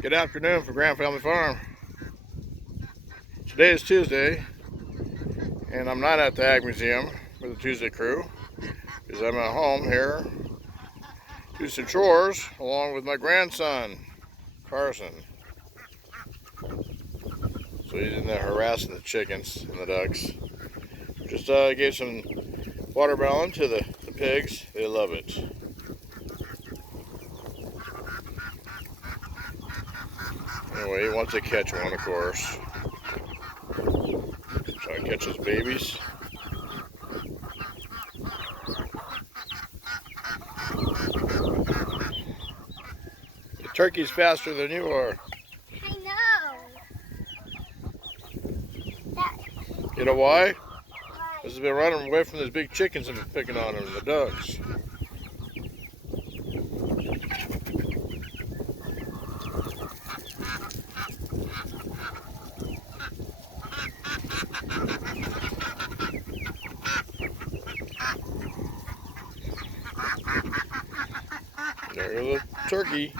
Good afternoon from Grand Family Farm. Today is Tuesday, and I'm not at the Ag Museum with the Tuesday crew, because I'm at home here, do some chores along with my grandson, Carson. So he's in there harassing the chickens and the ducks. Just gave some watermelon to the pigs. They love it. Anyway, he wants to catch one, of course. Trying to catch his babies. The turkey's faster than you are. I know. You know why? Why? Because he's been running away from those big chickens and been picking on him, the ducks. There's a turkey.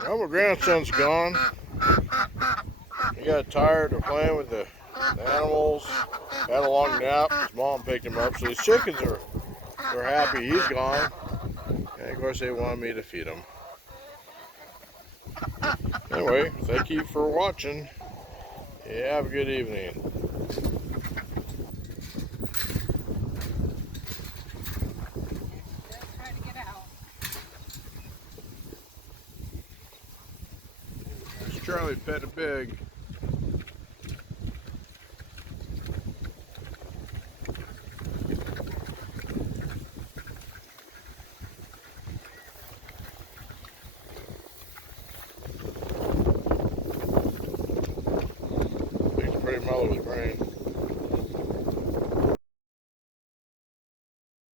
Well, my grandson's gone. He got tired of playing with the animals. Had a long nap. His mom picked him up. So these chickens they're happy he's gone. And of course they wanted me to feed them. Anyway, thank you for watching. Yeah, have a good evening. There's Charlie pet a pig. He's pretty mellow with grain.